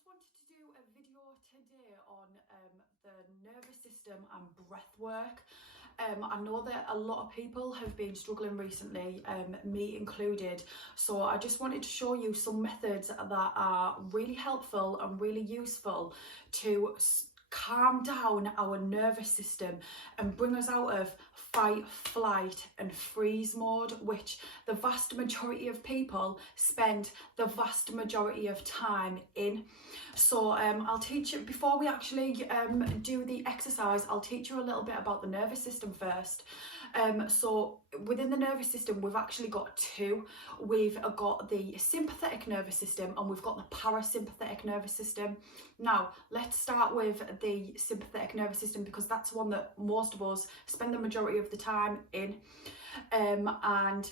just wanted to do a video today on the nervous system and breath work. I know that a lot of people have been struggling recently, me included, so I just wanted to show you some methods that are really helpful and really useful to calm down our nervous system and bring us out of fight, flight and freeze mode, which the vast majority of people spend the vast majority of time in. So I'll teach you, before we actually do the exercise, I'll teach you a little bit about the nervous system first. So within the nervous system, we've actually got two. We've got the sympathetic nervous system and we've got the parasympathetic nervous system. Now, let's start with the sympathetic nervous system because that's the one that most of us spend the majority of the time in. And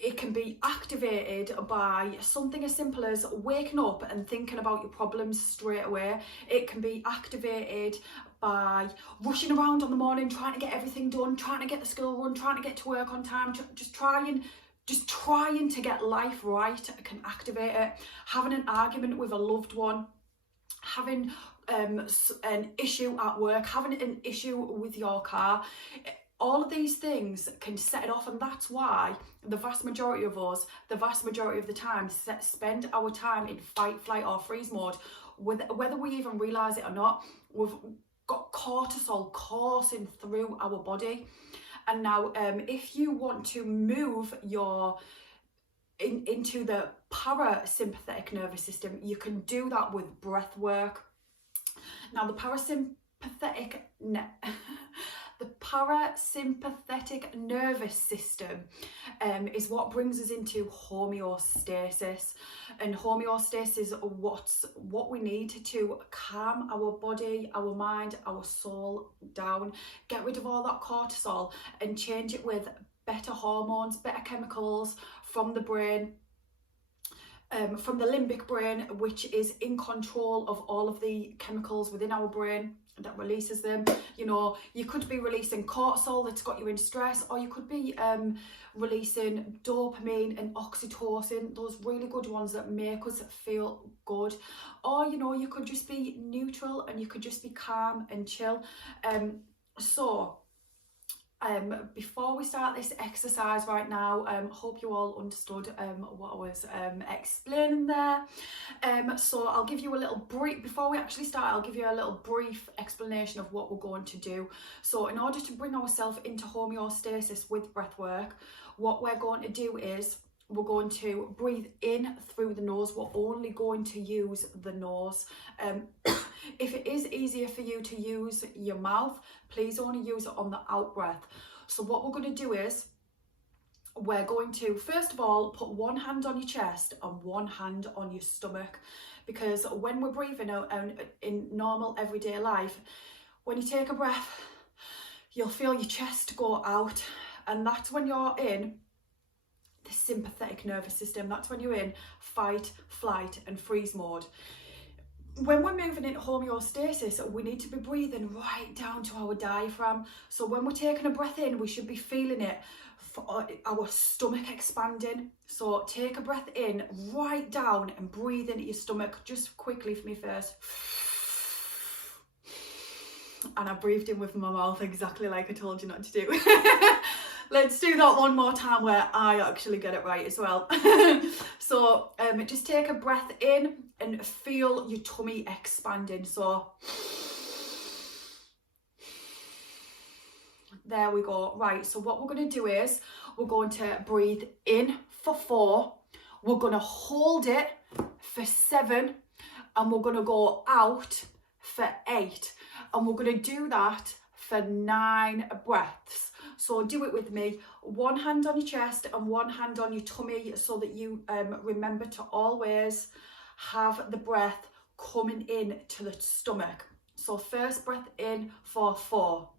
it can be activated by something as simple as waking up and thinking about your problems straight away. It can be activated by rushing around on the morning, trying to get everything done, trying to get the school run, trying to get to work on time, just trying to get life right can activate it. Having an argument with a loved one, having an issue at work, having an issue with your car, all of these things can set it off, and that's why the vast majority of us, the vast majority of the time, spend our time in fight, flight or freeze mode. Whether we even realise it or not, we've got cortisol coursing through our body. And now if you want to move your into the parasympathetic nervous system, you can do that with breath work. Now the parasympathetic nervous system is what brings us into homeostasis, and homeostasis is what we need to calm our body, our mind, our soul down, get rid of all that cortisol and change it with better hormones, better chemicals from the brain, from the limbic brain, which is in control of all of the chemicals within our brain that releases them. You know, you could be releasing cortisol that's got you in stress, or you could be releasing dopamine and oxytocin, those really good ones that make us feel good. Or, you know, you could just be neutral and you could just be calm and chill. Before we start this exercise right now, hope you all understood what I was explaining there. So I'll give you a little brief, before we actually start, I'll give you a little brief explanation of what we're going to do. So in order to bring ourselves into homeostasis with breath work, what we're going to do is we're going to breathe in through the nose. We're only going to use the nose. If it is easier for you to use your mouth, please only use it on the out breath. So what we're going to do is we're going to, first of all, put one hand on your chest and one hand on your stomach, because when we're breathing out in normal everyday life, when you take a breath, you'll feel your chest go out, and that's when you're in the sympathetic nervous system. That's when you're in fight, flight and freeze mode. When we're moving into homeostasis, we need to be breathing right down to our diaphragm. So when we're taking a breath in, we should be feeling it, our stomach expanding. So take a breath in right down and breathe into your stomach. Just quickly for me first. And I breathed in with my mouth exactly like I told you not to do. Let's do that one more time where I actually get it right as well. So just take a breath in and feel your tummy expanding. So there we go. Right, so what we're going to do is we're going to breathe in for 4. We're going to hold it for 7. And we're going to go out for 8. And we're going to do that for 9 breaths. So do it with me. One hand on your chest and one hand on your tummy, so that you remember to always have the breath coming in to the stomach. So first breath in for 4.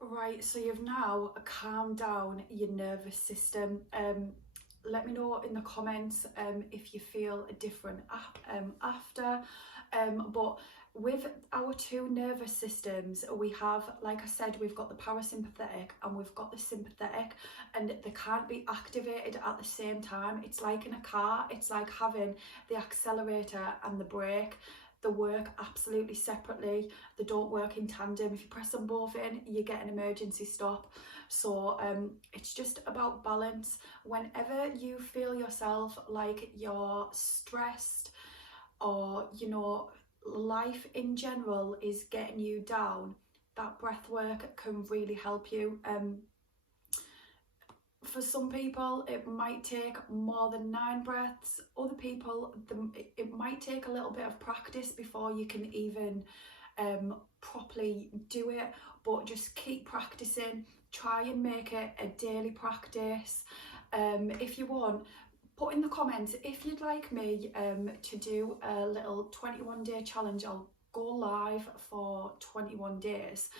Right, so you've now calmed down your nervous system. Let me know in the comments if you feel different after. But with our two nervous systems, we have, like I said, we've got the parasympathetic and we've got the sympathetic, and they can't be activated at the same time. It's like in a car, it's like having the accelerator and the brake. They work absolutely separately. They don't work in tandem. If you press them both in, you get an emergency stop. So it's just about balance. Whenever you feel yourself like you're stressed, or you know, life in general is getting you down, that breath work can really help you. For some people it might take more than 9 breaths. Other people, it might take a little bit of practice before you can even properly do it, but just keep practicing. Try and make it a daily practice. If you want, put in the comments if you'd like me to do a little 21-day challenge. I'll go live for 21 days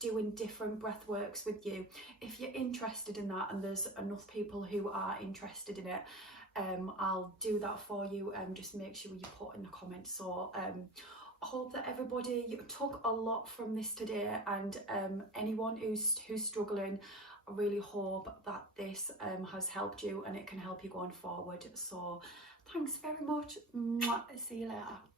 doing different breath works with you. If you're interested in that, and there's enough people who are interested in it, I'll do that for you. Just make sure you put in the comments. So I hope that everybody took a lot from this today, and anyone who's struggling, I really hope that this has helped you and it can help you going forward. So thanks very much. See you later.